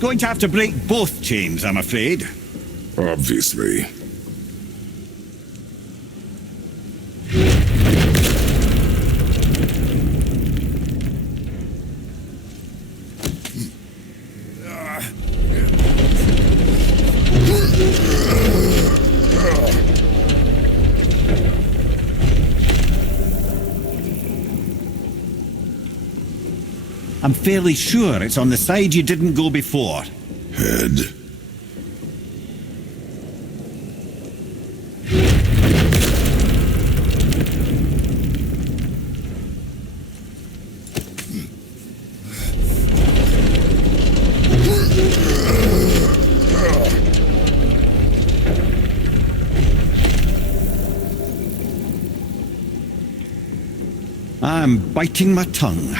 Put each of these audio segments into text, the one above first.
Going to have to break both chains, I'm afraid. Obviously. I'm fairly sure it's on the side you didn't go before. Head. I'm biting my tongue.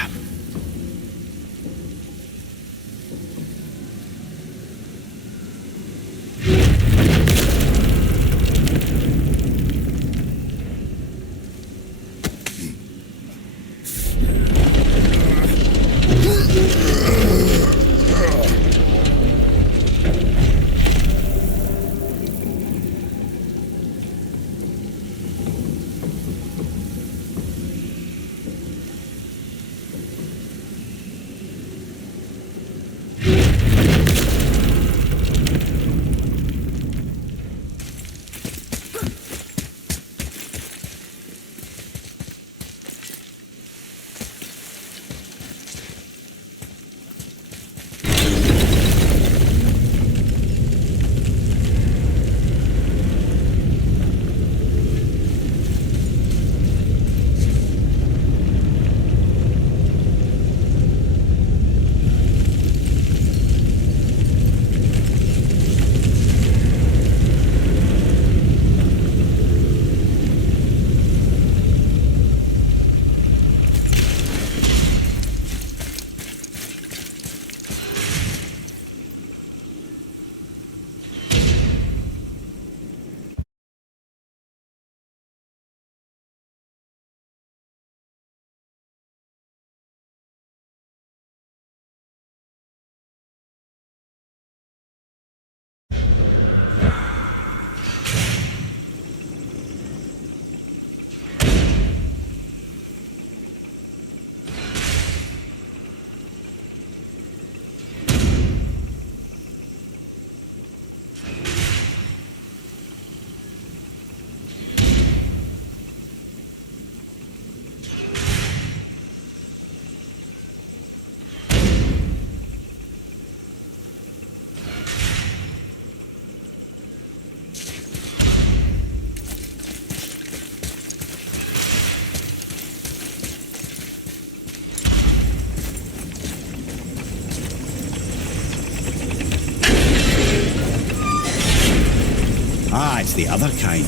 Ah, it's the other kind.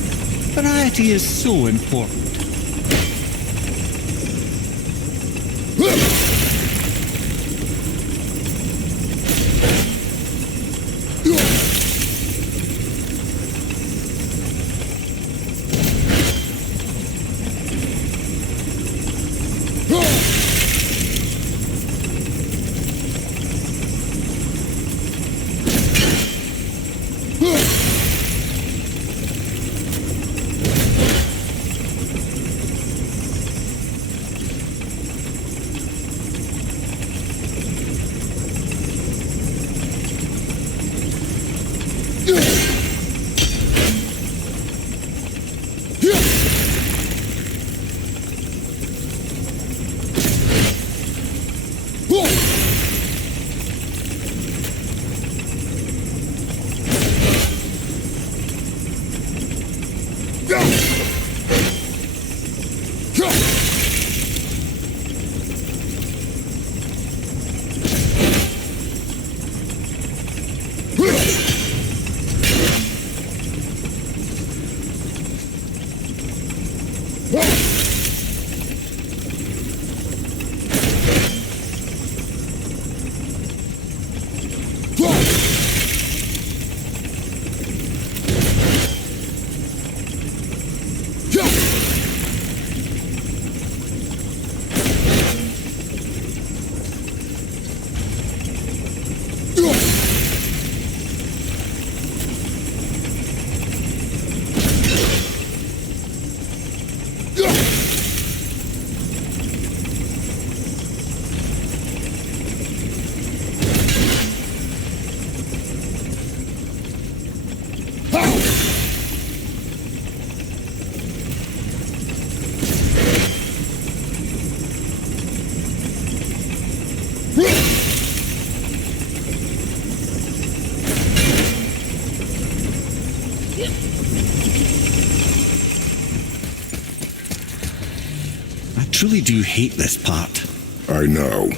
Variety is so important. I truly do hate this part. I know.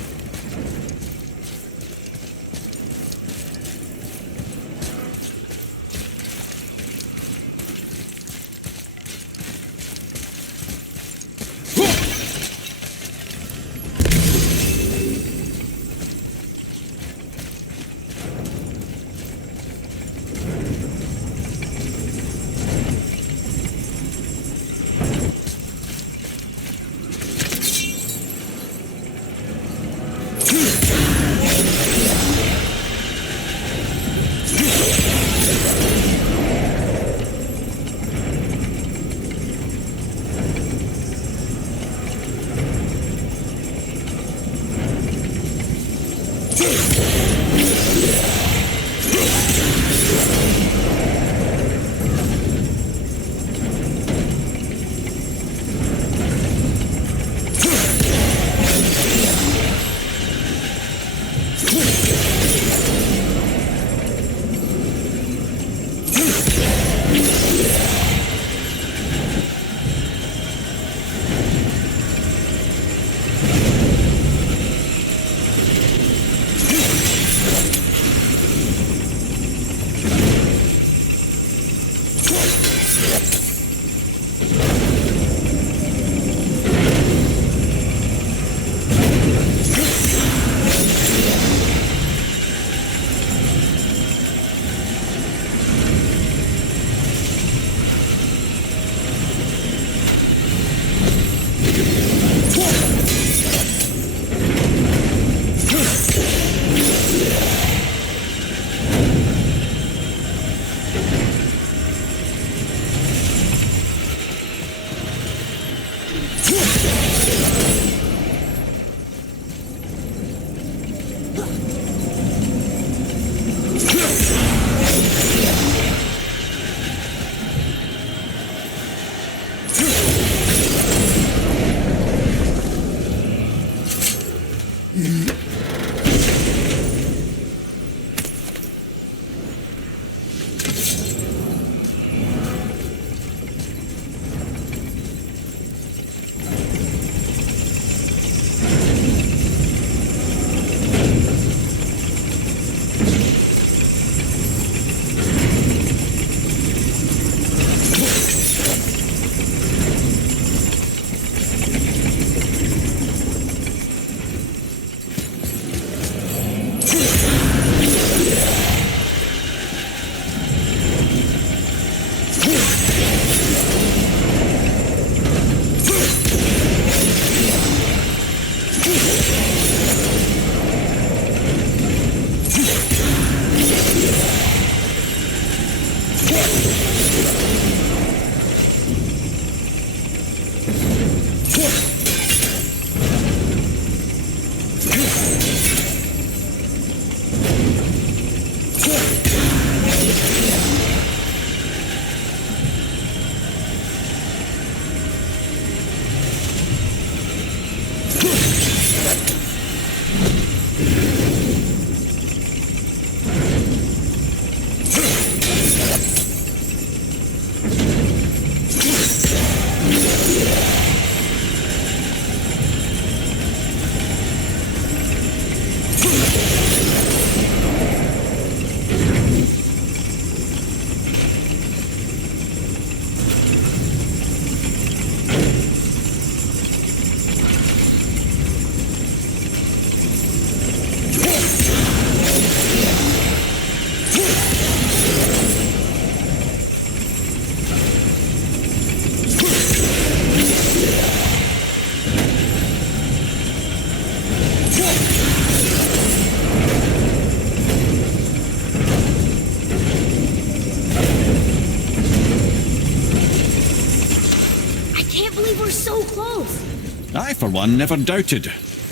so close. I, for one, never doubted.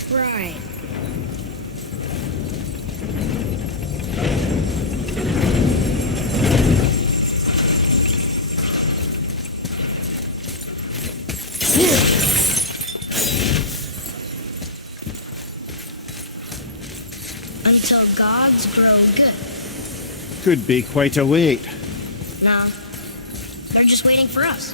Right. Until gods grow good. Could be quite a wait. Nah. They're just waiting for us.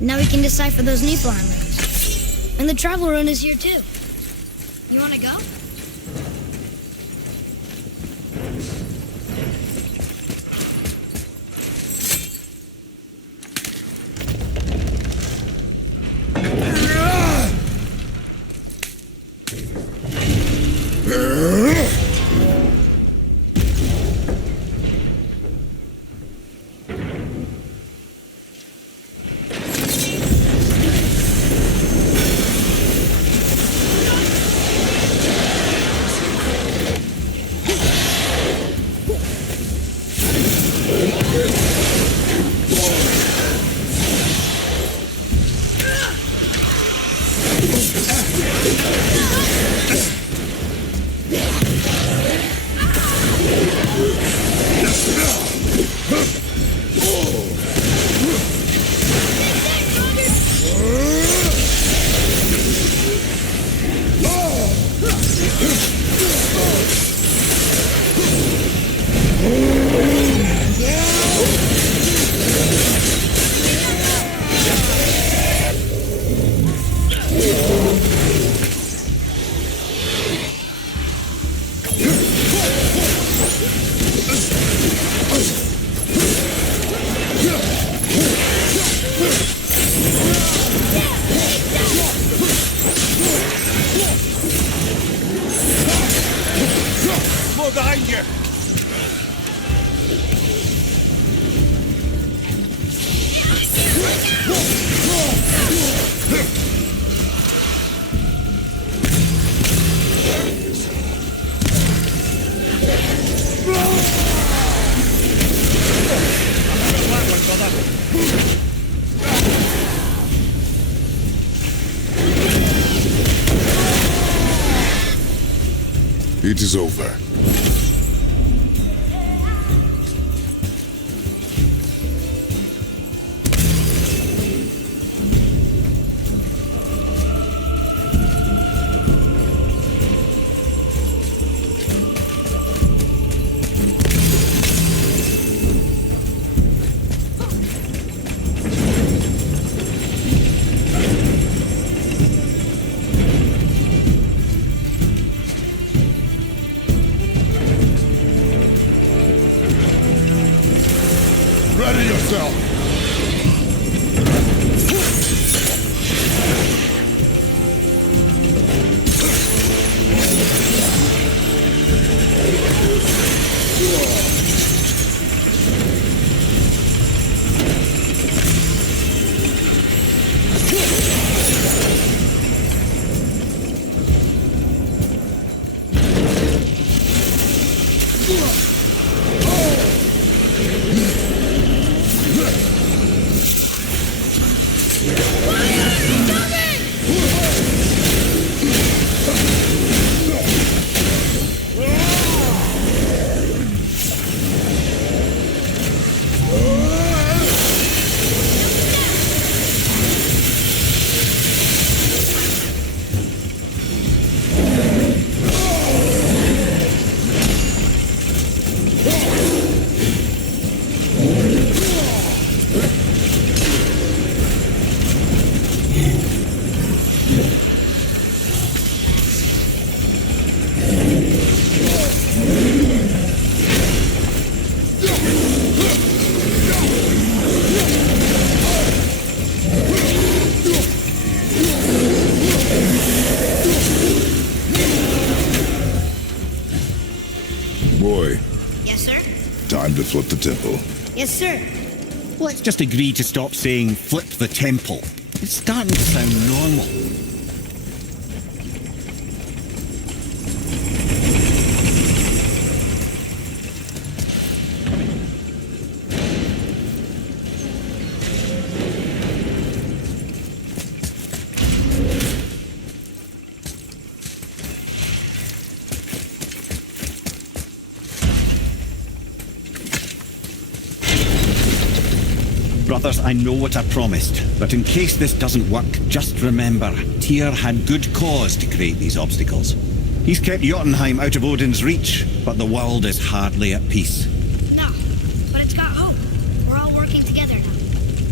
Now we can decipher those Niflheim runes. And the travel rune is here too. You wanna go? More behind you! It is over. Ready yourself! Boy, Yes, sir? time to flip the temple. Yes, sir. Let's just agree to stop saying flip the temple. It's starting to sound normal. Brothers, I know what I promised, but in case this doesn't work, just remember, Tyr had good cause to create these obstacles. He's kept Jotunheim out of Odin's reach, but the world is hardly at peace. No, but it's got hope. We're all working together now.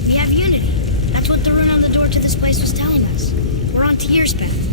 We have unity. That's what the rune on the door to this place was telling us. We're on Tyr's path.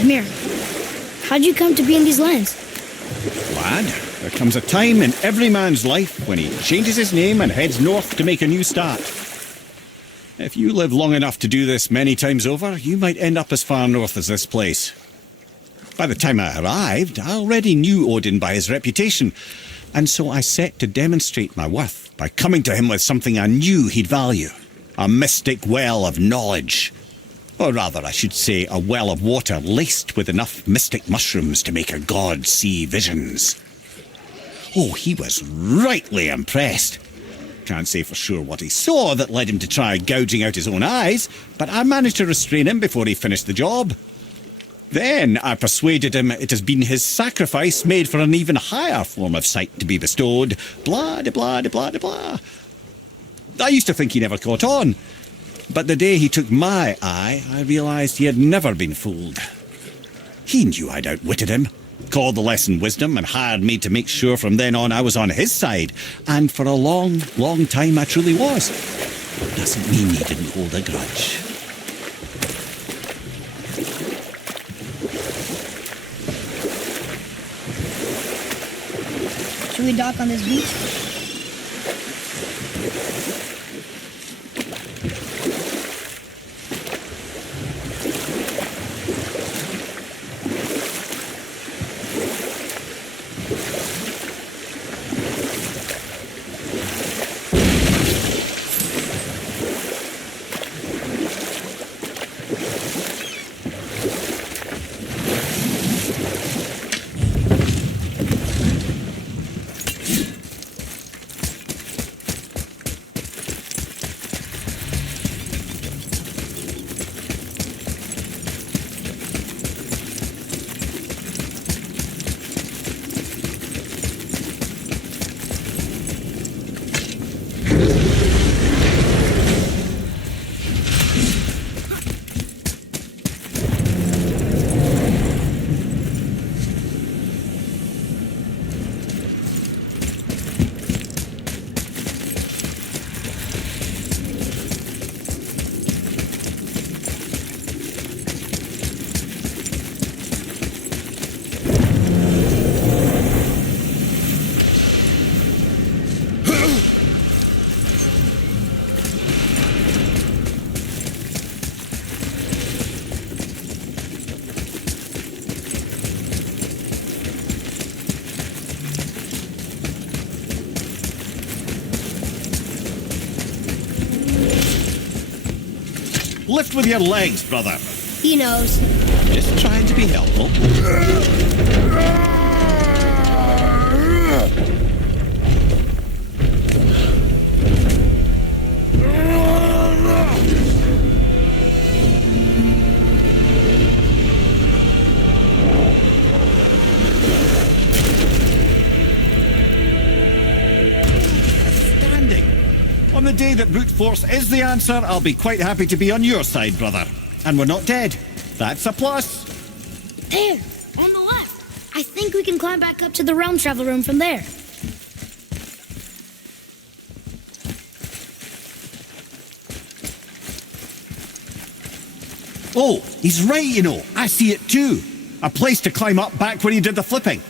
Lemire, how'd you come to be in these lands? Lad, there comes a time in every man's life when he changes his name and heads north to make a new start. If you live long enough to do this many times over, you might end up as far north as this place. By the time I arrived, I already knew Odin by his reputation, and so I set to demonstrate my worth by coming to him with something I knew he'd value. A mystic well of knowledge. Or rather, I should say, a well of water laced with enough mystic mushrooms to make a god see visions. Oh, he was rightly impressed. Can't say for sure what he saw that led him to try gouging out his own eyes, but I managed to restrain him before he finished the job. Then I persuaded him it has been his sacrifice made for an even higher form of sight to be bestowed. Blah, de blah, de blah, de blah. I used to think he never caught on. But the day he took my eye, I realised he had never been fooled. He knew I'd outwitted him, called the lesson wisdom, and hired me to make sure from then on I was on his side. And for a long, long time I truly was. Doesn't mean he didn't hold a grudge. Should we dock on this beach? Lift with your legs, brother. He knows. Just trying to be helpful. On the day that brute force is the answer, I'll be quite happy to be on your side, brother. And we're not dead. That's a plus. There, on the left. I think we can climb back up to the realm travel room from there. Oh, he's right, you know. I see it too. A place to climb up back where he did the flipping.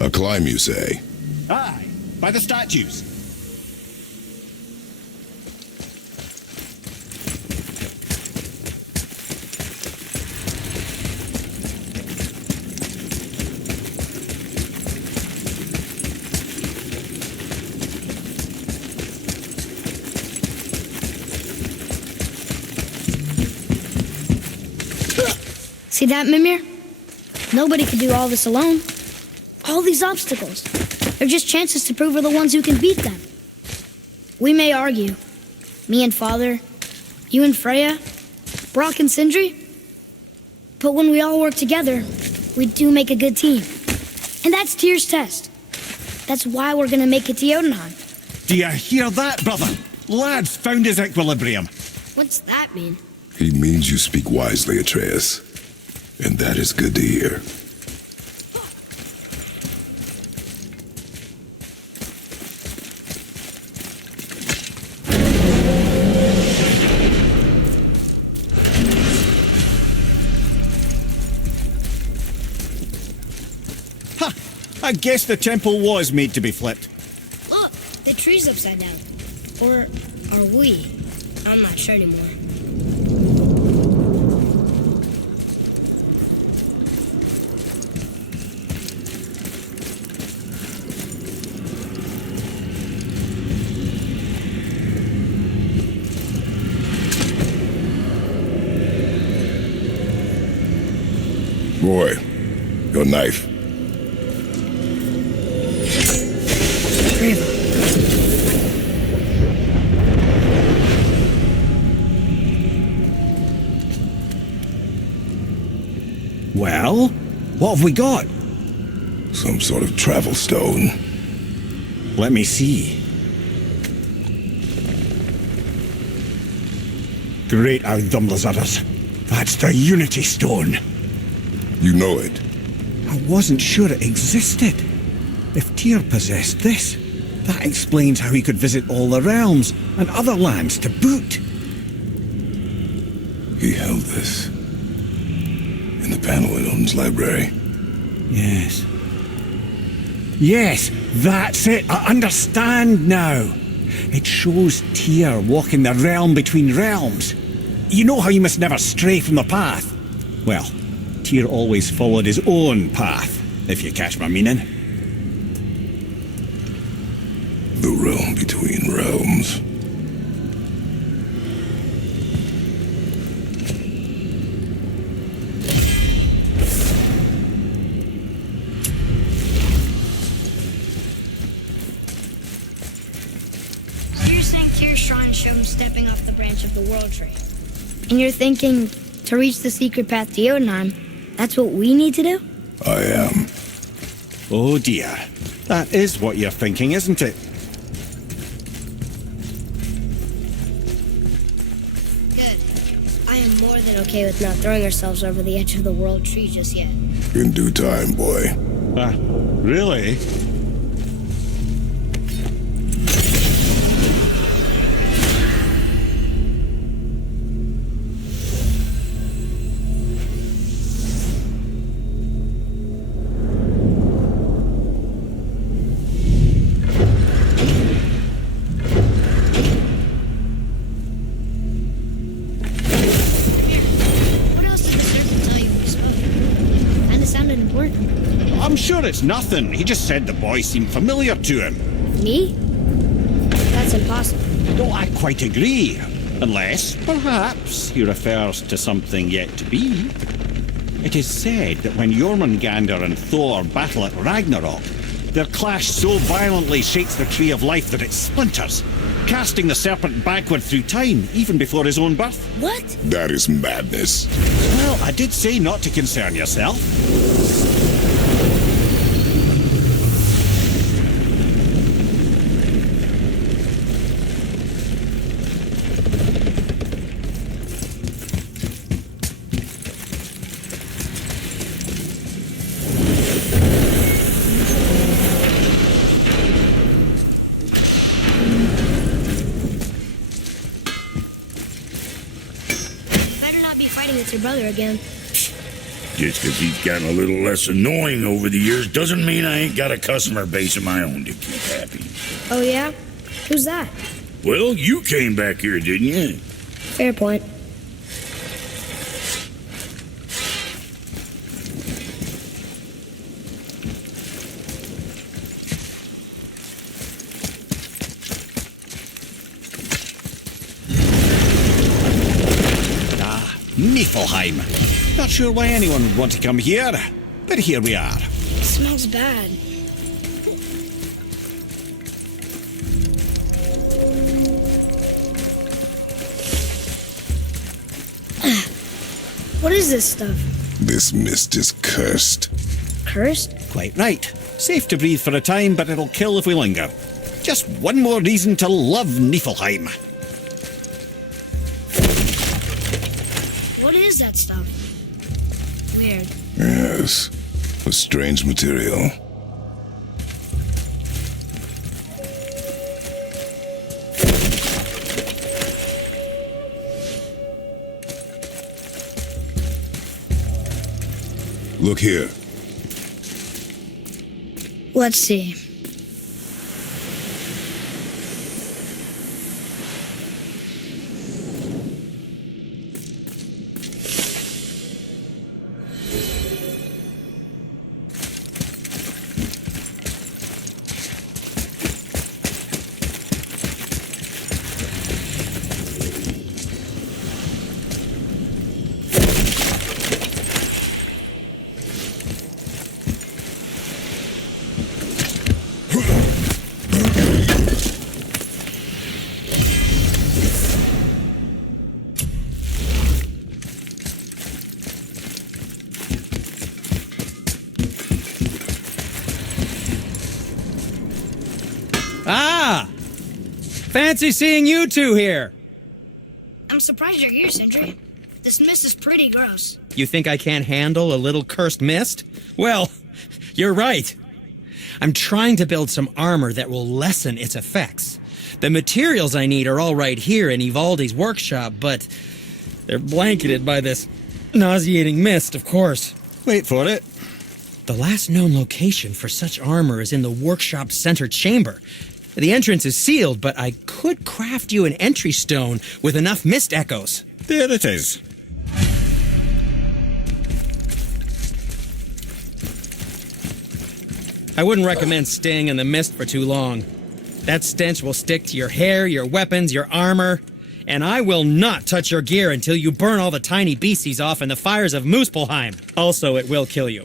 A climb, you say? Aye, by the statues. See that, Mimir? Nobody could do all this alone. All these obstacles, they're just chances to prove we're the ones who can beat them. We may argue, me and Father, you and Freya, Brock and Sindri, but when we all work together, we do make a good team. And that's Tyr's test. That's why we're gonna make it to Jotunheim. Do you hear that, brother? Lad's found his equilibrium. What's that mean? He means you speak wisely, Atreus. And that is good to hear. I guess the temple was made to be flipped. Look, the tree's upside down. Or are we? I'm not sure anymore. Boy, your knife. Well, what have we got? Some sort of travel stone. Let me see. Great Audumlazaras. That's the Unity Stone. You know it. I wasn't sure it existed. If Tyr possessed this, that explains how he could visit all the realms and other lands to boot. He held this in the panel in Odin's library. Yes. Yes, that's it. I understand now. It shows Tyr walking the realm between realms. You know how you must never stray from the path? Well, Tyr always followed his own path, if you catch my meaning. The realm between realms. So you're saying Tyr's shrine showed him stepping off the branch of the World Tree. And you're thinking, to reach the secret path to Jotunheim, that's what we need to do? I am. Oh dear. That is what you're thinking, isn't it? Good. I am more than okay with not throwing ourselves over the edge of the World Tree just yet. In due time, boy. Really? What else did the servant tell you when you spoke? Kinda sounded important. I'm sure it's nothing. He just said the boy seemed familiar to him. Me? That's impossible. Though I quite agree. Unless, perhaps, he refers to something yet to be. It is said that when Jormungandr and Thor battle at Ragnarok, their clash so violently shakes the Tree of Life that it splinters, casting the serpent backward through time, even before his own birth. What? That is madness. Well, I did say not to concern yourself. Better not be fighting with your brother again. Just 'cause he's gotten a little less annoying over the years doesn't mean I ain't got a customer base of my own to keep happy. Oh, yeah? Who's that? Well, you came back here, didn't you? Fair point. Niflheim. Not sure why anyone would want to come here, but here we are. It smells bad. What is this stuff? This mist is cursed. Cursed? Quite right. Safe to breathe for a time, but it'll kill if we linger. Just one more reason to love Niflheim. What is that stuff? Weird. Yes. A strange material. Look here. Let's see. Ah! Fancy seeing you two here. I'm surprised you're here, Sindri. This mist is pretty gross. You think I can't handle a little cursed mist? Well, you're right. I'm trying to build some armor that will lessen its effects. The materials I need are all right here in Ivaldi's workshop, but they're blanketed by this nauseating mist, of course. Wait for it. The last known location for such armor is in the workshop's center chamber. The entrance is sealed, but I could craft you an entry stone with enough mist echoes. There it is. I wouldn't recommend staying in the mist for too long. That stench will stick to your hair, your weapons, your armor, and I will not touch your gear until you burn all the tiny beasties off in the fires of Muspelheim. Also, it will kill you.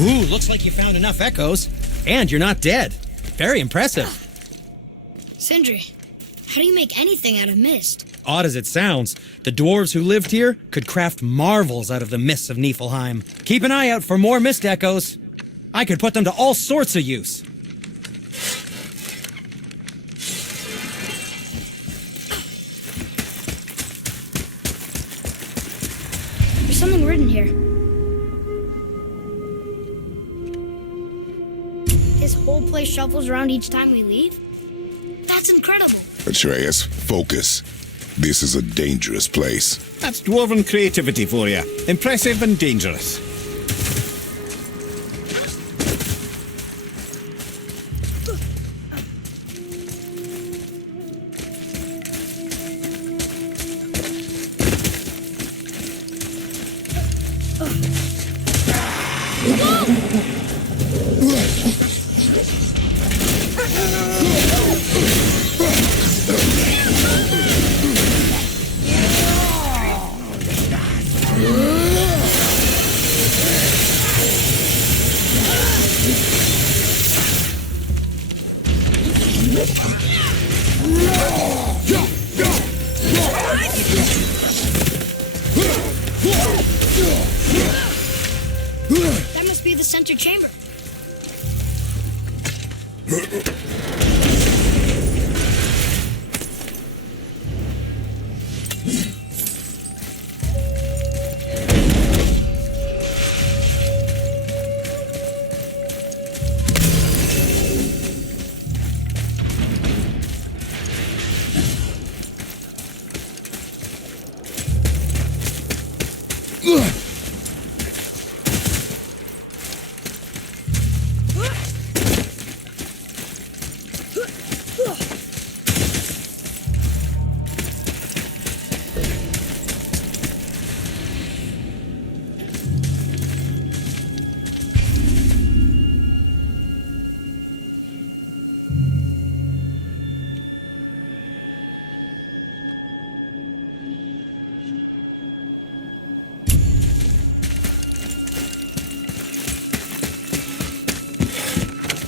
Ooh, looks like you found enough echoes, and you're not dead. Very impressive. Sindri, how do you make anything out of mist? Odd as it sounds, the dwarves who lived here could craft marvels out of the mists of Niflheim. Keep an eye out for more mist echoes. I could put them to all sorts of use. There's something written here. This whole place shuffles around each time we leave? That's incredible. Atreus, focus. This is a dangerous place. That's dwarven creativity for you. Impressive and dangerous. That must be the center chamber.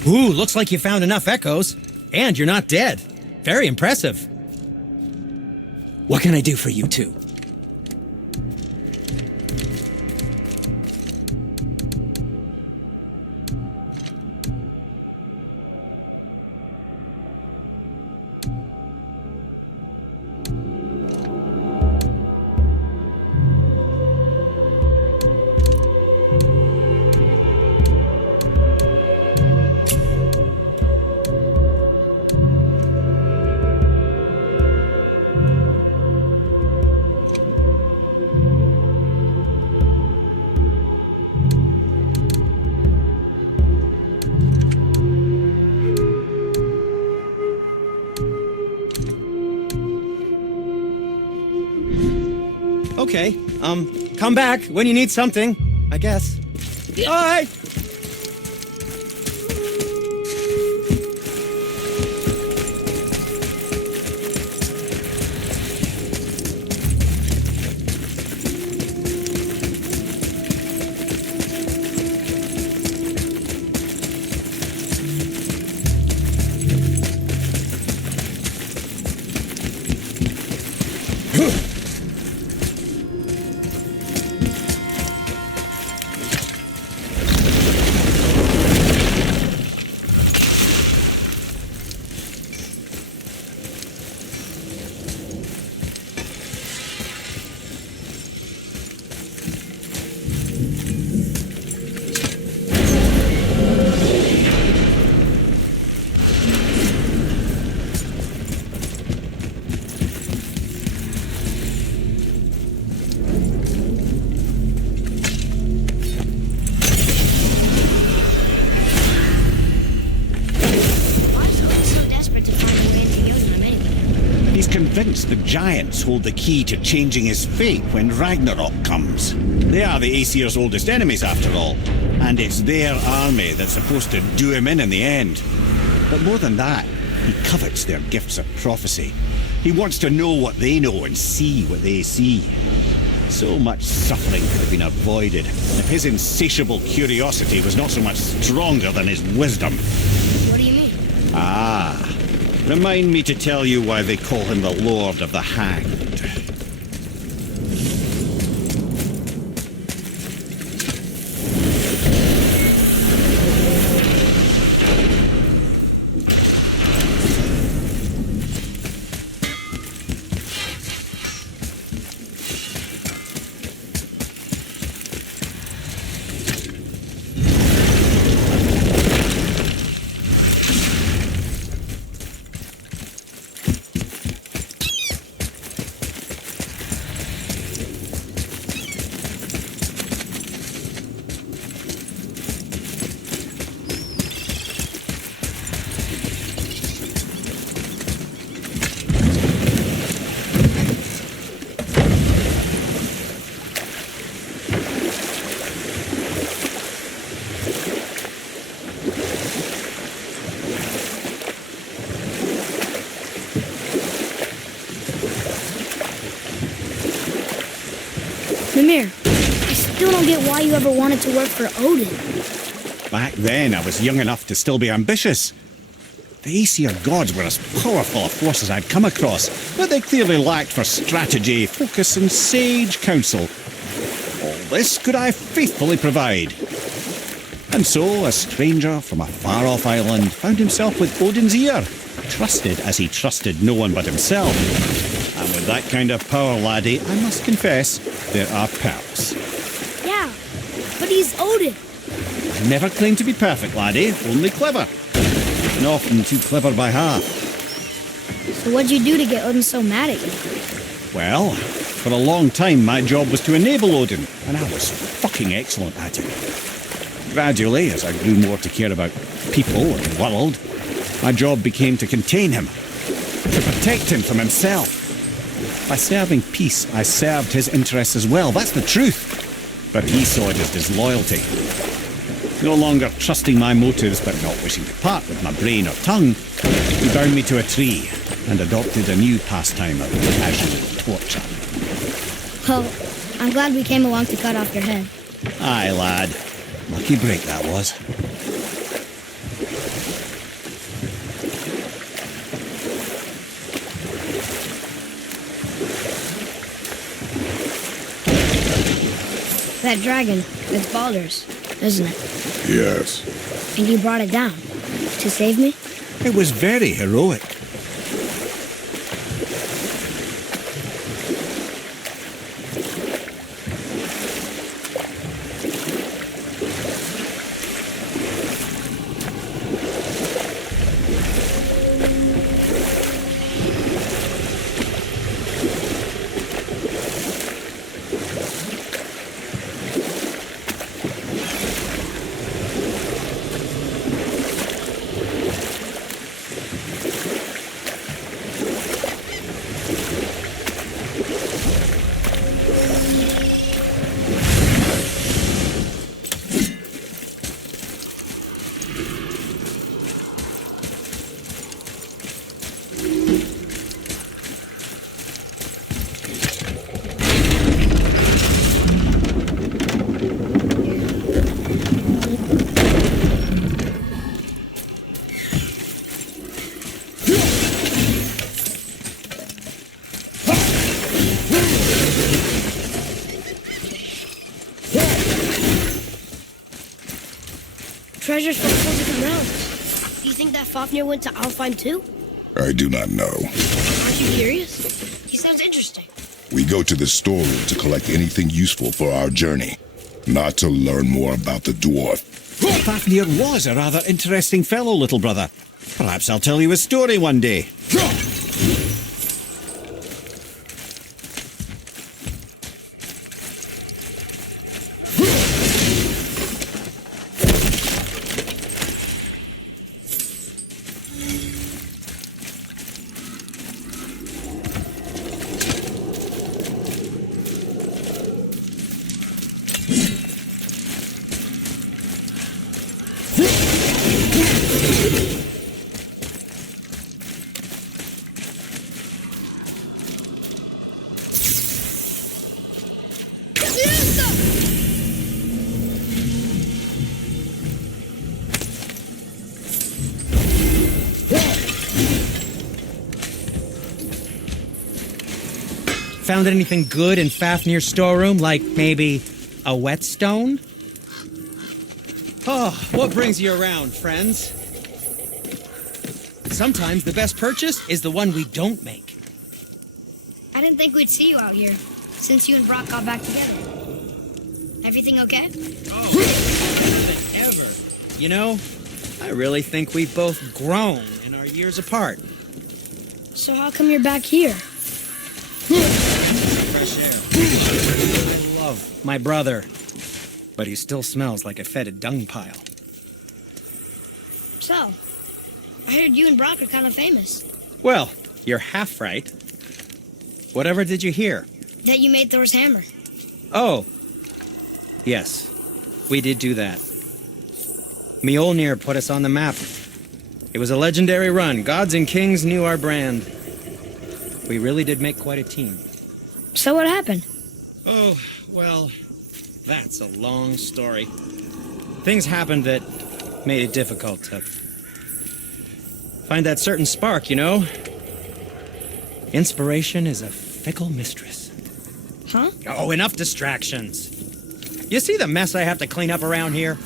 Ooh, looks like you found enough echoes, and you're not dead. Very impressive. What can I do for you two? Okay, come back when you need something, I guess. Bye! convinced the giants hold the key to changing his fate when Ragnarok comes. They are the Aesir's oldest enemies, after all, and it's their army that's supposed to do him in the end. But more than that, he covets their gifts of prophecy. He wants to know what they know and see what they see. So much suffering could have been avoided if his insatiable curiosity was not so much stronger than his wisdom. What do you mean? Ah, remind me to tell you why they call him the Lord of the Hanged. Mimir, I still don't get why you ever wanted to work for Odin. Back then, I was young enough to still be ambitious. The Aesir gods were as powerful a force as I'd come across, but they clearly lacked for strategy, focus, and sage counsel. All this could I faithfully provide. And so, a stranger from a far-off island found himself with Odin's ear, trusted as he trusted no one but himself. And with that kind of power, laddie, I must confess, there are perks. Yeah, but he's Odin. I never claimed to be perfect, laddie, only clever. And often too clever by half. So what'd you do to get Odin so mad at you? Well, for a long time my job was to enable Odin, and I was fucking excellent at it. Gradually, as I grew more to care about people and the world, my job became to contain him, to protect him from himself. By serving peace, I served his interests as well, that's the truth. But he saw it as disloyalty. No longer trusting my motives, but not wishing to part with my brain or tongue, he bound me to a tree and adopted a new pastime of casual torture. Well, I'm glad we came along to cut off your head. Aye, lad. Lucky break that was. That dragon is Baldur's, isn't it? Yes. And you brought it down to save me? It was very heroic. Treasures from 4 different realms. Do you think that Fafnir went to Alfheim too? I do not know. Aren't you curious? He sounds interesting. We go to the storeroom to collect anything useful for our journey, not to learn more about the dwarf. Fafnir was a rather interesting fellow, little brother. Perhaps I'll tell you a story one day. Found anything good in Fafnir's storeroom, like maybe a whetstone? Oh, what brings you around, friends? Sometimes the best purchase is the one we don't make. I didn't think we'd see you out here since you and Brock got back together. Everything okay? Ever. You know, I really think we've both grown in our years apart. So how come you're back here? Fresh air. I love my brother, but he still smells like a fetid dung pile. So, I heard you and Brock are kind of famous. Well, you're half right. Whatever did you hear? That you made Thor's hammer. Oh, yes, we did do that. Mjolnir put us on the map. It was a legendary run. Gods and kings knew our brand. We really did make quite a team. So what happened? Oh, well, that's a long story. Things happened that made it difficult to find that certain spark, you know? Inspiration is a fickle mistress. Huh? Oh, enough distractions. You see the mess I have to clean up around here?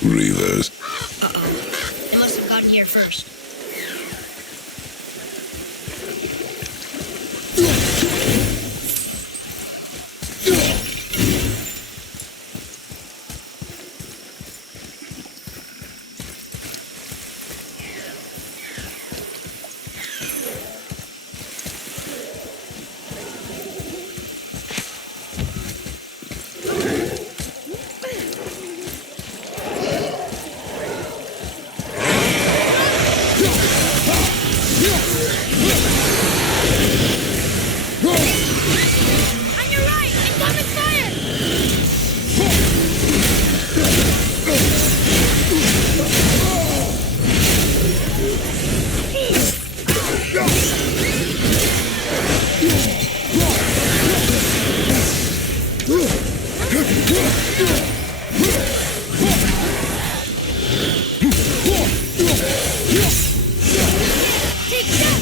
Reavers. Uh-oh. They must have gotten here first. On your right! Incoming fire! Take that!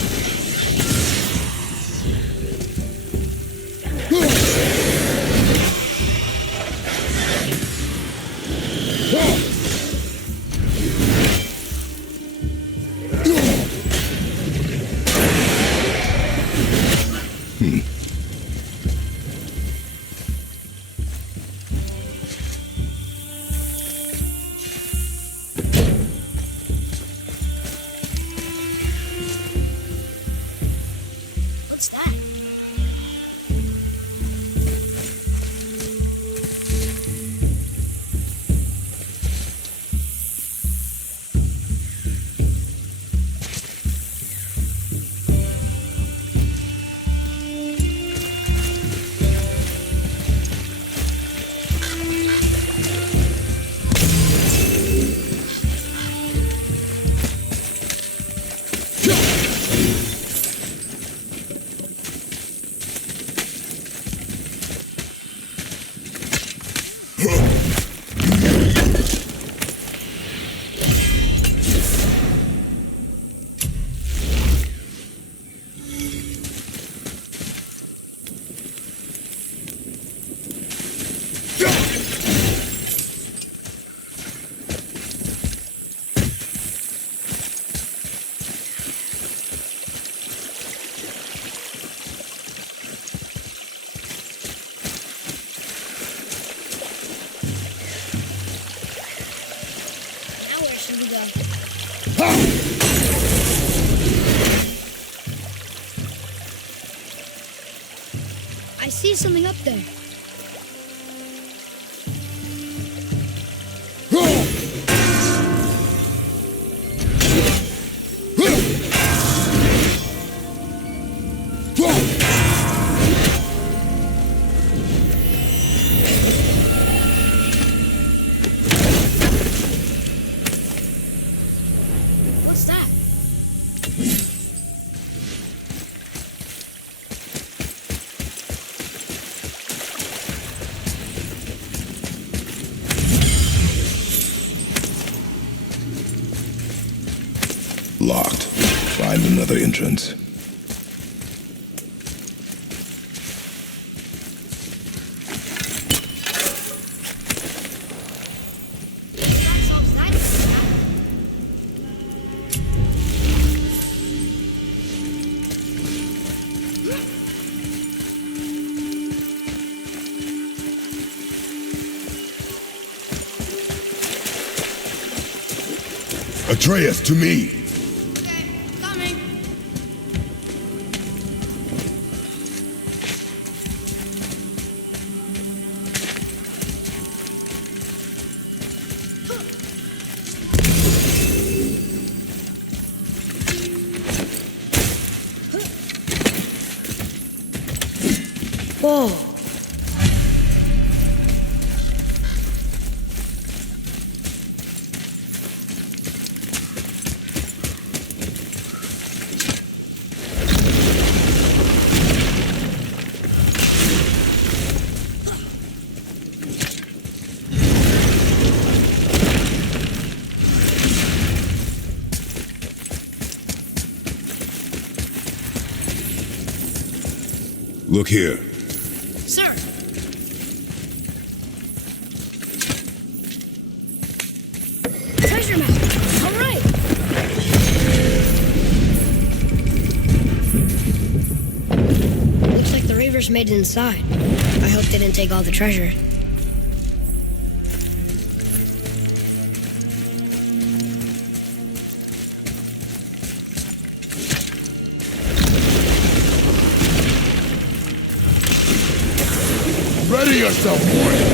I see something up there. What's that? Locked. Find another entrance. That solves that issue now. Atreus, to me! Okay, coming. Whoa. Look here. Sir. Treasure map. All right. Looks like the Reavers made it inside. I hope they didn't take all the treasure. Ready yourself for it!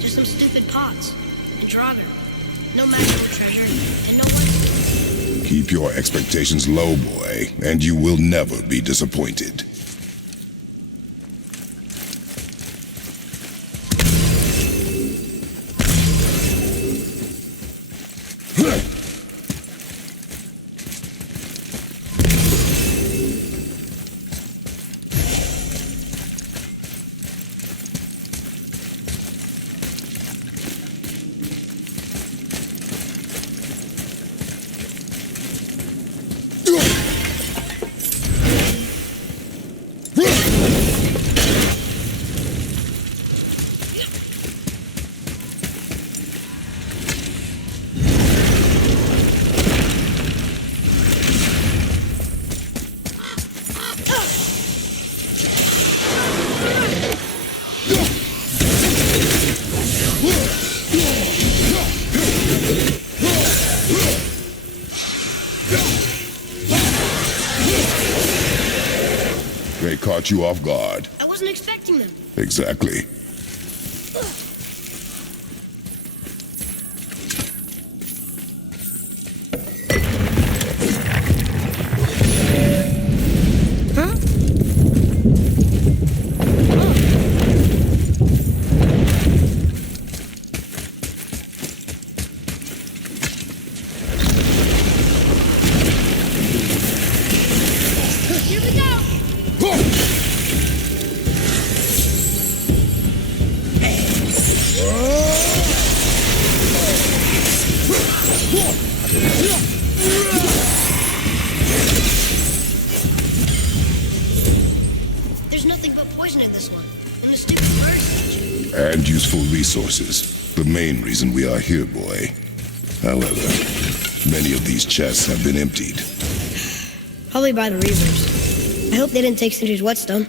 Just some stupid pots and Draugr. No magical treasure and no one. Keep your expectations low, boy, and you will never be disappointed. They caught you off guard. I wasn't expecting them. Exactly. Huh? Here we go. There's nothing but poison in this one. And the stupid bird statue. And useful resources. The main reason we are here, boy. However, many of these chests have been emptied. Probably by the Reavers. I hope they didn't take Cinder's whetstone.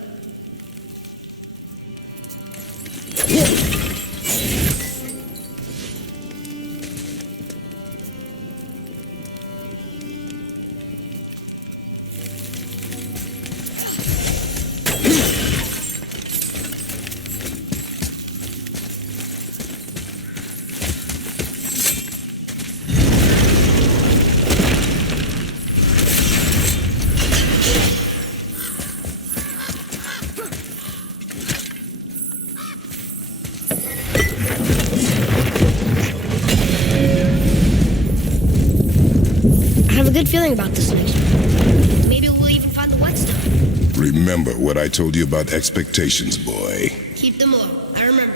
I have a good feeling about this next one. Maybe we'll even find the whetstone. Remember what I told you about expectations, boy. Keep them low. I remember.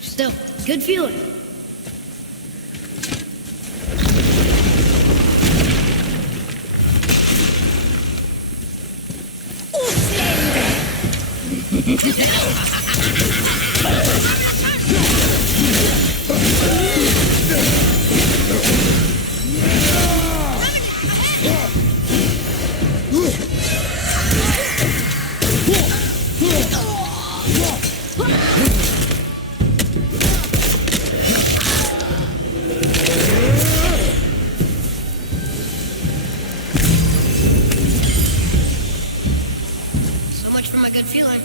Still, good feeling. So much for my good feeling.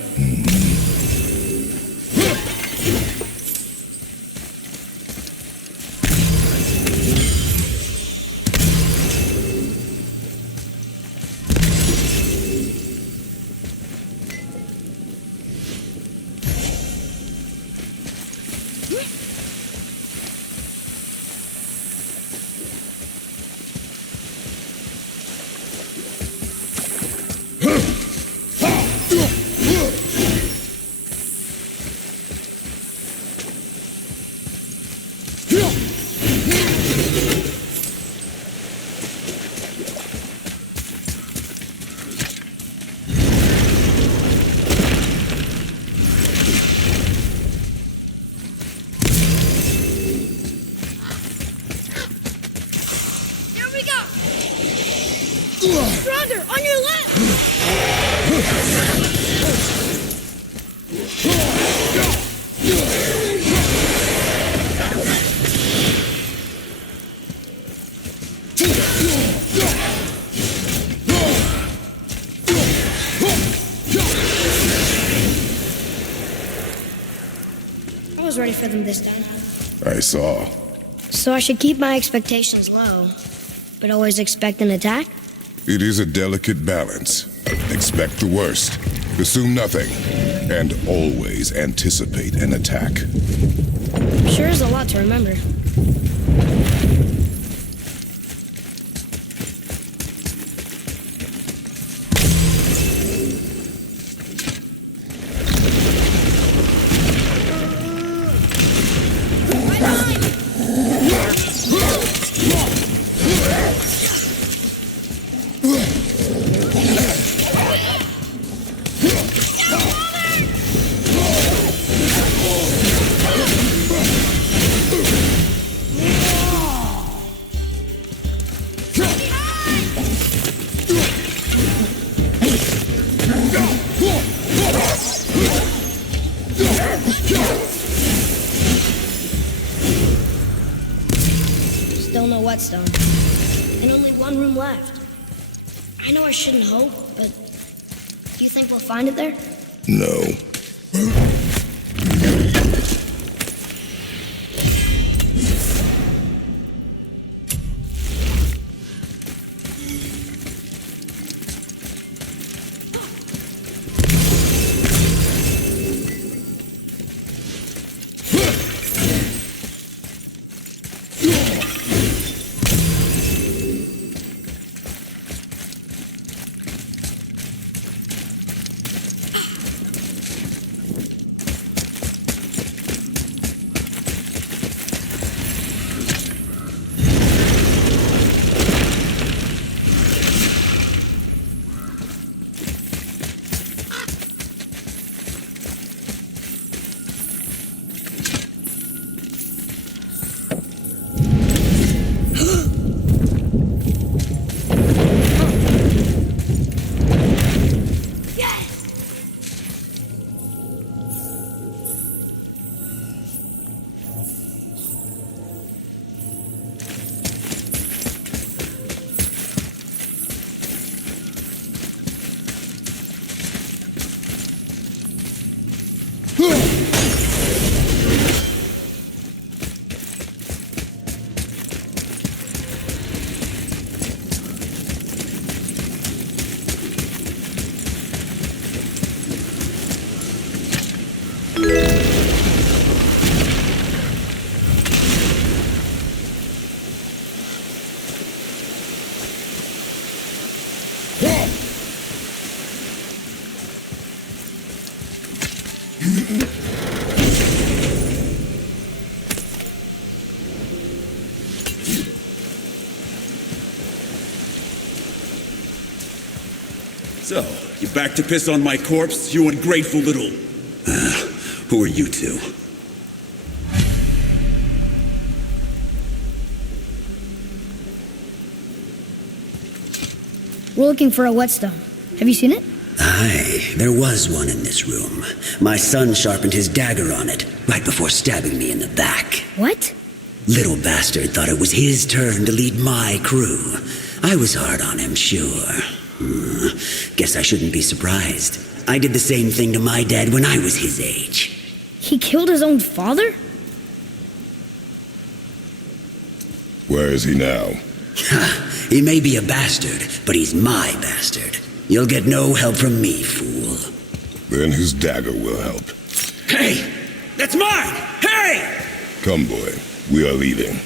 Here we go! Stronger, on your left! I was ready for them this time. I saw. So I should keep my expectations low, but always expect an attack? It is a delicate balance. Expect the worst, assume nothing, and always anticipate an attack. Sure is a lot to remember. Still no whetstone. And only one room left. I know I shouldn't hope, but do you think we'll find it there? No. So, you back to piss on my corpse, you ungrateful little... who are you two? We're looking for a whetstone. Have you seen it? Aye, there was one in this room. My son sharpened his dagger on it, right before stabbing me in the back. What? Little bastard thought it was his turn to lead my crew. I was hard on him, sure. Guess I shouldn't be surprised. I did the same thing to my dad when I was his age. He killed his own father? Where is he now? He may be a bastard, but he's my bastard. You'll get no help from me, fool. Then his dagger will help. Hey! That's mine! Hey! Come, boy. We are leaving.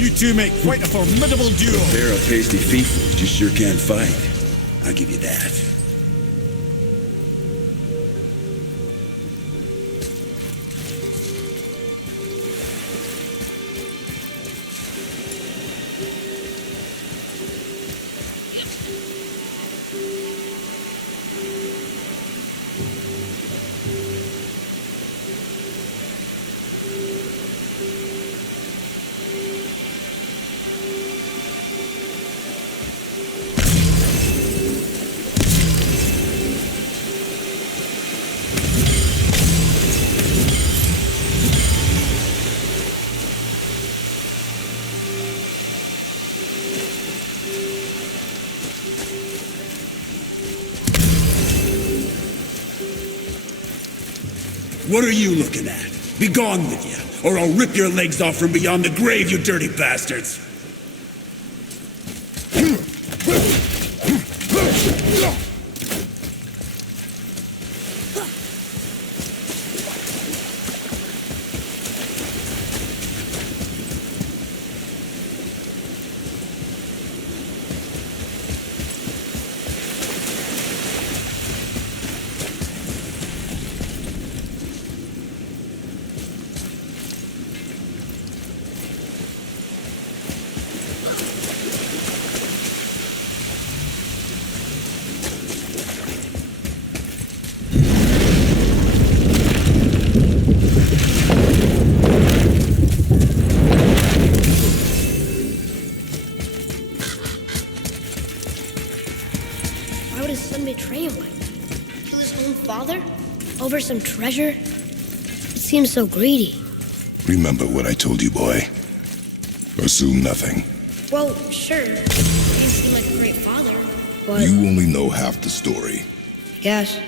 You two make quite a formidable duo. They're a pasty fiefos, just sure can't fight. I'll give you that. What are you looking at? Be gone with you, or I'll rip your legs off from beyond the grave, you dirty bastards! Why would his son betray him like that? Kill his own father? Over some treasure? It seems so greedy. Remember what I told you, boy. Assume nothing. Well, sure. He didn't seem like a great father, but... You only know half the story. I guess.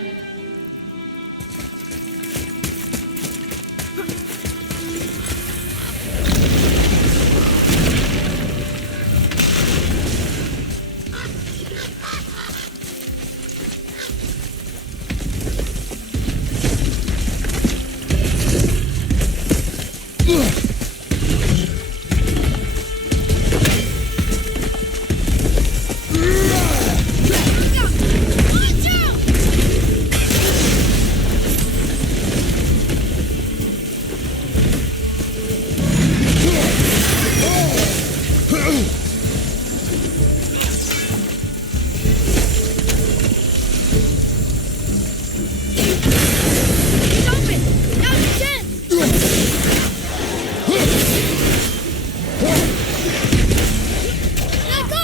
It's open! Now's your chance! Let go!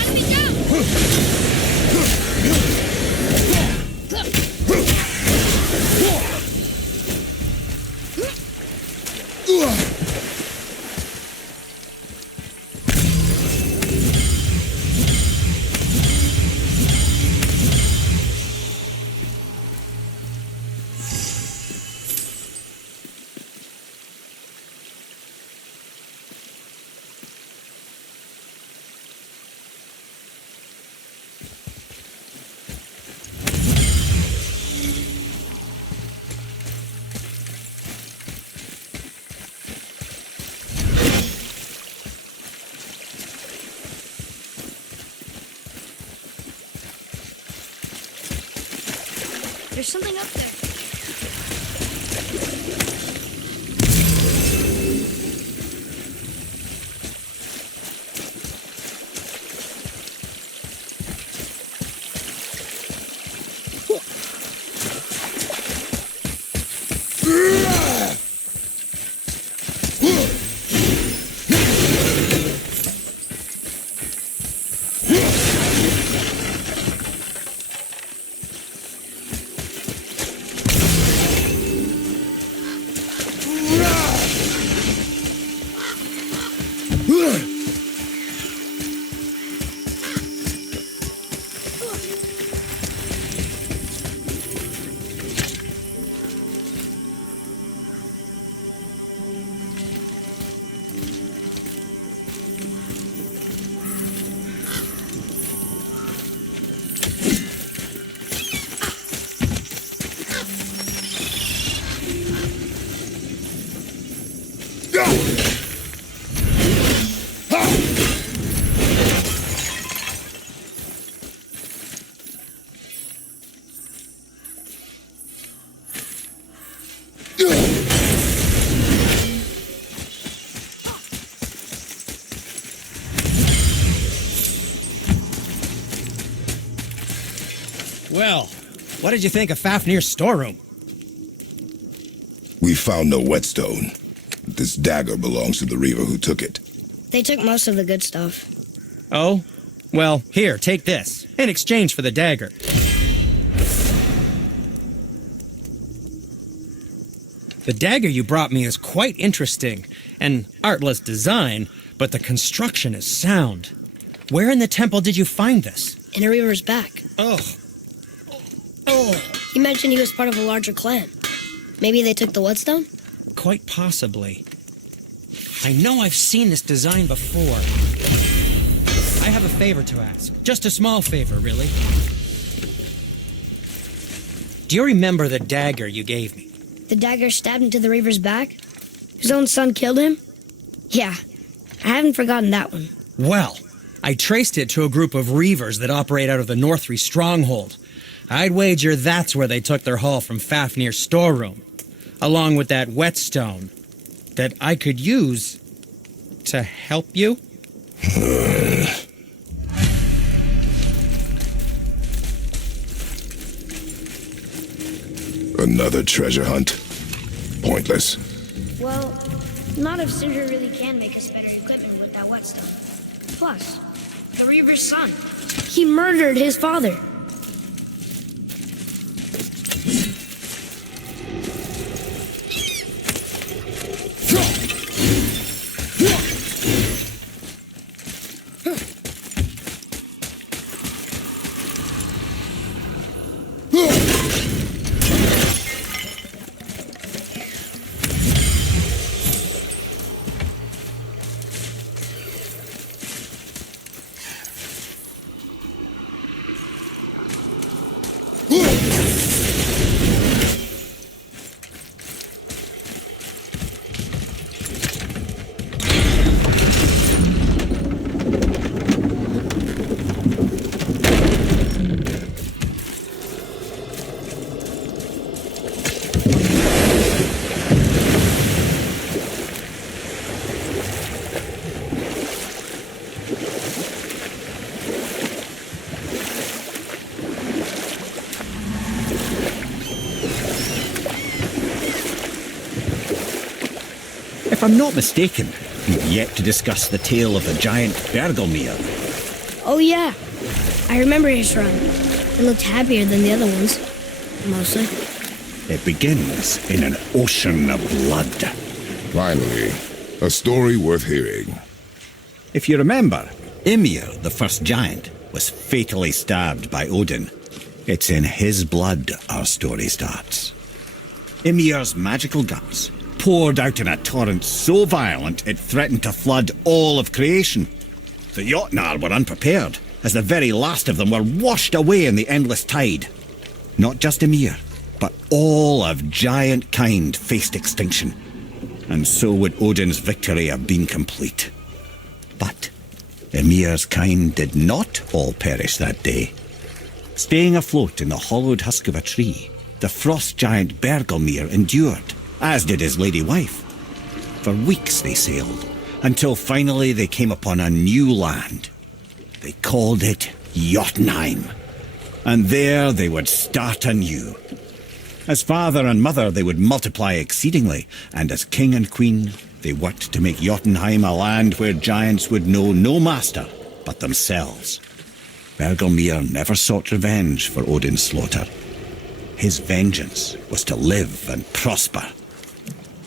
Enemy down! There's something up there. Well, what did you think of Fafnir's storeroom? We found no whetstone. This dagger belongs to the Reaver who took it. They took most of the good stuff. Oh? Well, here, take this, in exchange for the dagger. The dagger you brought me is quite interesting. An artless design, but the construction is sound. Where in the temple did you find this? In a Reaver's back. Oh. Oh. He mentioned he was part of a larger clan. Maybe they took the whetstone? Quite possibly. I know I've seen this design before. I have a favor to ask. Just a small favor, really. Do you remember the dagger you gave me? The dagger stabbed into the Reaver's back? His own son killed him? Yeah, I haven't forgotten that one. Well, I traced it to a group of Reavers that operate out of the Northree stronghold. I'd wager that's where they took their haul from Fafnir's storeroom, along with that whetstone that I could use to help you. Another treasure hunt? Pointless. Well, not if Sindri really can make us better equipment with that whetstone. Plus, the Reaver's son. He murdered his father. If I'm not mistaken, we've yet to discuss the tale of the giant Bergelmir. Oh, yeah. I remember his shrine. It looked happier than the other ones. Mostly. It begins in an ocean of blood. Finally, a story worth hearing. If you remember, Ymir, the first giant, was fatally stabbed by Odin. It's in his blood our story starts. Ymir's magical guts poured out in a torrent so violent it threatened to flood all of creation. The Jotnar were unprepared, as the very last of them were washed away in the endless tide. Not just Ymir, but all of giant kind faced extinction. And so would Odin's victory have been complete. But Ymir's kind did not all perish that day. Staying afloat in the hollowed husk of a tree, the frost giant Bergelmir endured, as did his lady wife. For weeks they sailed, until finally they came upon a new land. They called it Jotunheim. And there they would start anew. As father and mother they would multiply exceedingly, and as king and queen they worked to make Jotunheim a land where giants would know no master but themselves. Bergelmir never sought revenge for Odin's slaughter. His vengeance was to live and prosper.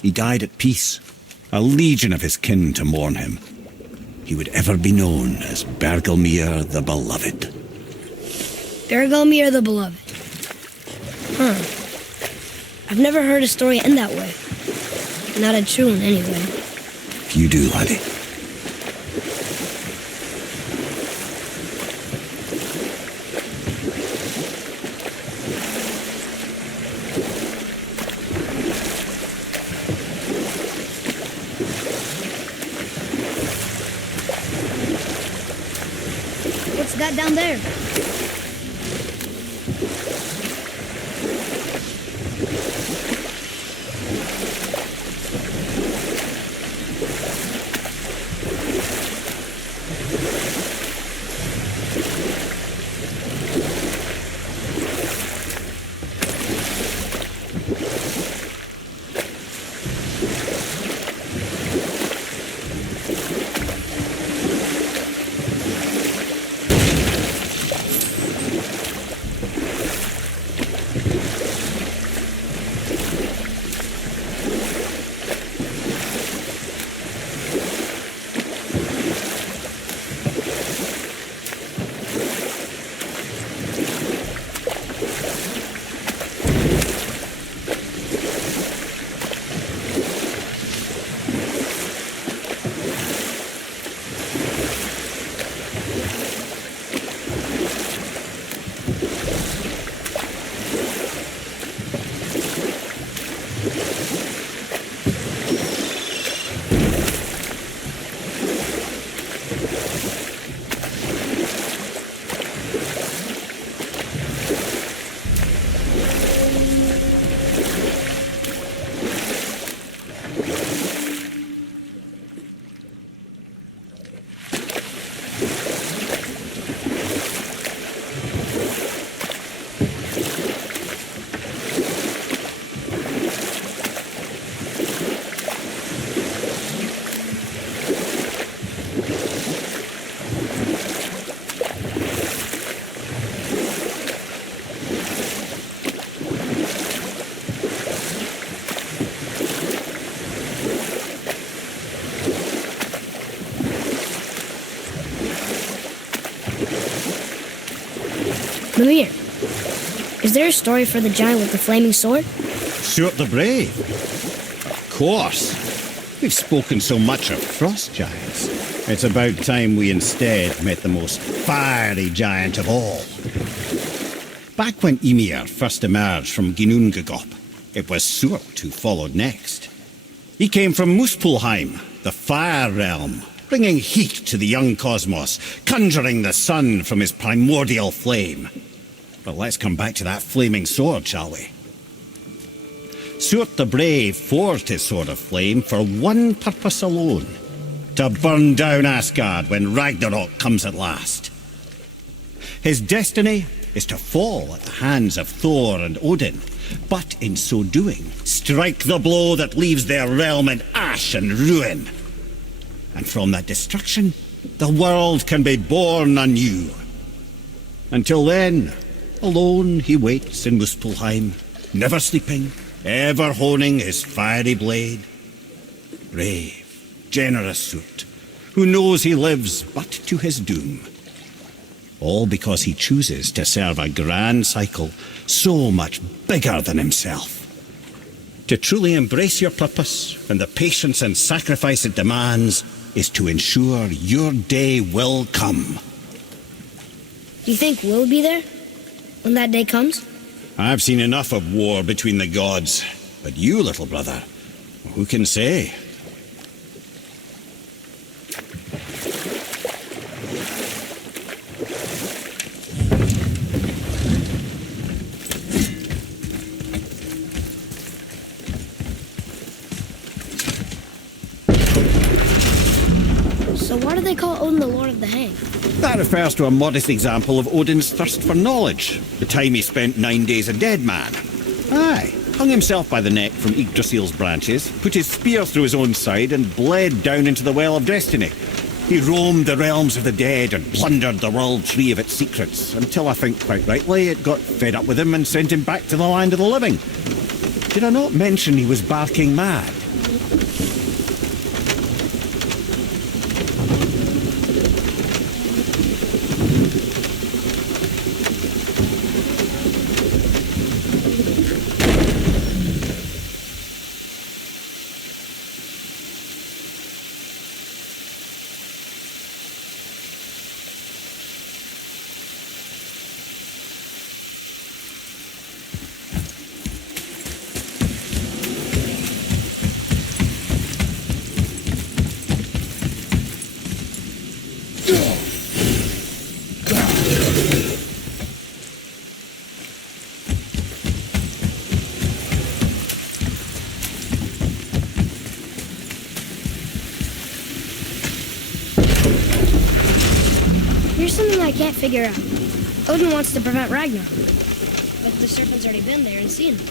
He died at peace, a legion of his kin to mourn him. He would ever be known as Bergelmir the Beloved. Bergelmir the Beloved. I've never heard a story end that way. Not a true one, anyway. You do, laddie. What's that down there? Mimir, is there a story for the giant with the flaming sword? Stuart the Brave. Of course. We've spoken so much of frost giants. It's about time we instead met the most fiery giant of all. Back when Ymir first emerged from Ginnungagop, it was Stuart who followed next. He came from Muspelheim, the fire realm, bringing heat to the young cosmos, conjuring the sun from his primordial flame. But let's come back to that flaming sword, shall we? Stuart the Brave forged his sword of flame for one purpose alone: to burn down Asgard when Ragnarok comes at last. His destiny is to fall at the hands of Thor and Odin, but in so doing, strike the blow that leaves their realm in ash ash and ruin. And from that destruction, the world can be born anew. Until then, alone he waits in Muspelheim, never sleeping, ever honing his fiery blade. Brave, generous Soot, who knows he lives but to his doom. All because he chooses to serve a grand cycle so much bigger than himself. To truly embrace your purpose and the patience and sacrifice it demands is to ensure your day will come. Do you think we'll be there when that day comes? I've seen enough of war between the gods, but you, little brother, who can say? So why do they call Odin the Lord of the Hang? That refers to a modest example of Odin's thirst for knowledge, the time he spent 9 days a dead man. Aye, hung himself by the neck from Yggdrasil's branches, put his spear through his own side and bled down into the Well of Destiny. He roamed the realms of the dead and plundered the world tree of its secrets, until I think quite rightly it got fed up with him and sent him back to the land of the living. Did I not mention he was barking mad? Here's something I can't figure out. Odin wants to prevent Ragnarok. But the serpent's already been there and seen him.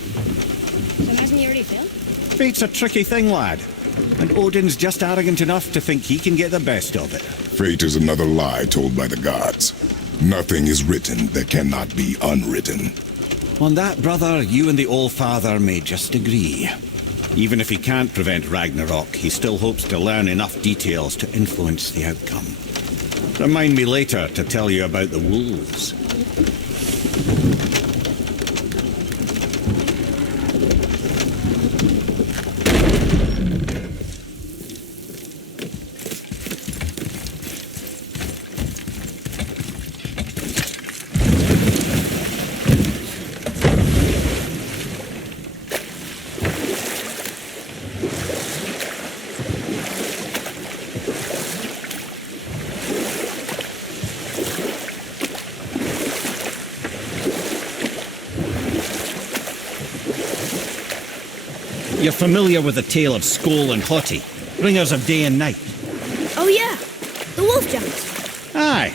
So hasn't he already failed? Fate's a tricky thing, lad. And Odin's just arrogant enough to think he can get the best of it. Fate is another lie told by the gods. Nothing is written that cannot be unwritten. On that, brother, you and the All-Father may just agree. Even if he can't prevent Ragnarok, he still hopes to learn enough details to influence the outcome. Remind me later to tell you about the wolves. You're familiar with the tale of Skoll and Hoti, bringers of day and night? Oh yeah, the wolf giants. Aye.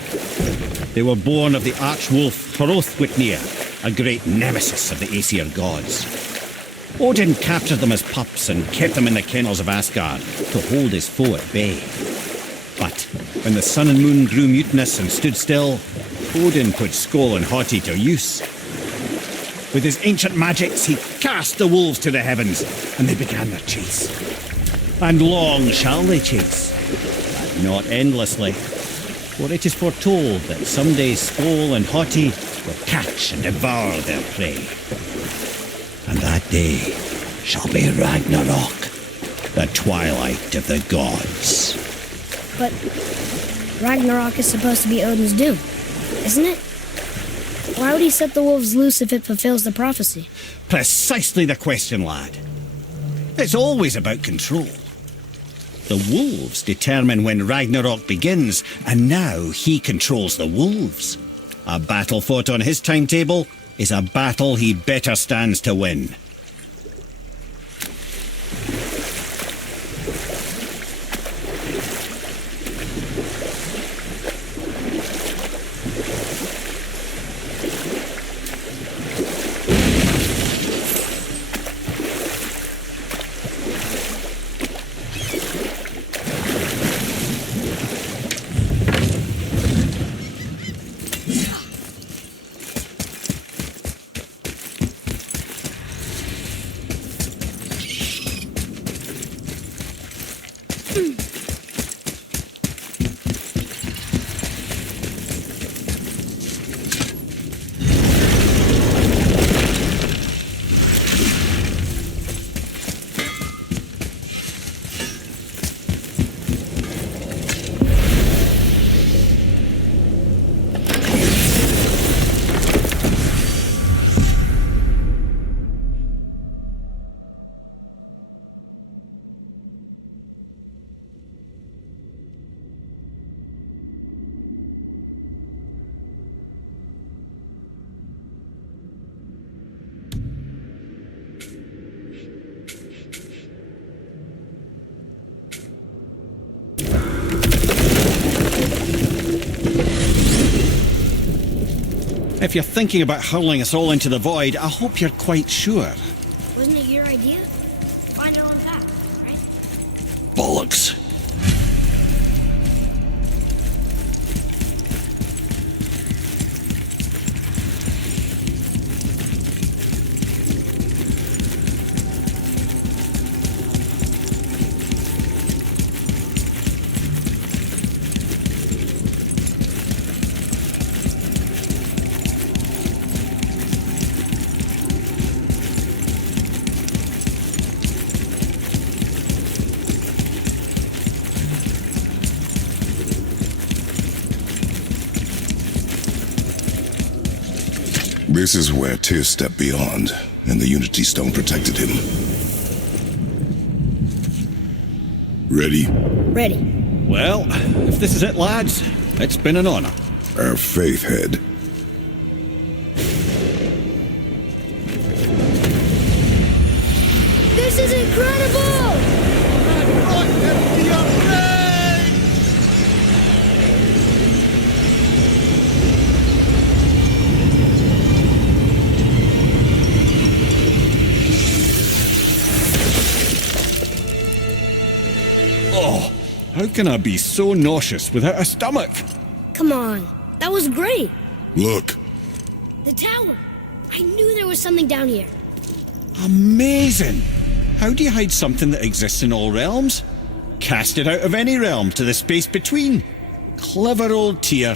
They were born of the arch-wolf Hrothwitnir, a great nemesis of the Aesir gods. Odin captured them as pups and kept them in the kennels of Asgard to hold his foe at bay. But when the sun and moon grew mutinous and stood still, Odin put Skoll and Hoti to use. With his ancient magics, he cast the wolves to the heavens, and they began their chase. And long shall they chase, but not endlessly, for it is foretold that someday Skoll and Hoti will catch and devour their prey. And that day shall be Ragnarok, the twilight of the gods. But Ragnarok is supposed to be Odin's doom, isn't it? Why would he set the wolves loose if it fulfills the prophecy? Precisely the question, lad. It's always about control. The wolves determine when Ragnarok begins, and now he controls the wolves. A battle fought on his timetable is a battle he better stands to win. If you're thinking about hurling us all into the void, I hope you're quite sure. Wasn't it your idea? Find our own path, right? Bollocks. This is where Tyr stepped beyond, and the Unity Stone protected him. Ready? Ready. Well, if this is it, lads, it's been an honor. Our faith head. This is incredible! Oh, how can I be so nauseous without a stomach? Come on, that was great. Look, The tower. I knew there was something down here. Amazing! How do you hide something that exists in all realms? Cast it out of any realm to the space between. Clever old Tyr.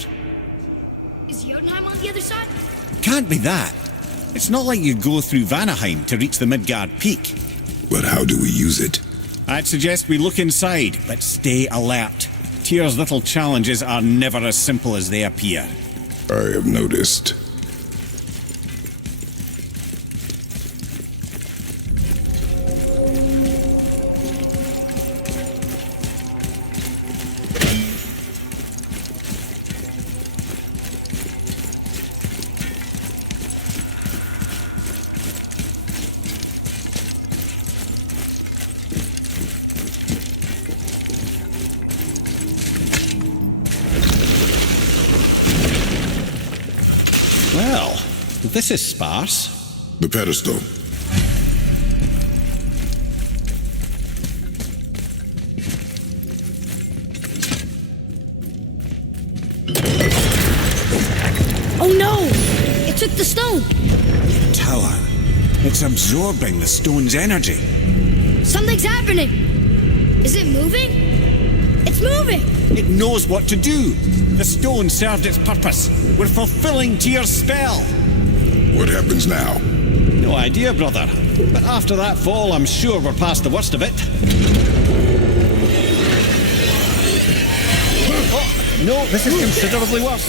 Is Jotunheim on the other side? Can't be that. It's not like you go through Vanaheim to reach the Midgard Peak. but how do we use it? I'd suggest we look inside, but stay alert. Tyr's little challenges are never as simple as they appear. I have noticed. Well, this is sparse. The pedestal. Oh no! It took the stone! Tower. It's absorbing the stone's energy. Something's happening! Is it moving? It's moving! It knows what to do. The stone served its purpose. We're fulfilling Tyr's spell. What happens now? No idea, brother. But after that fall, I'm sure we're past the worst of it. Oh, no, this is considerably worse.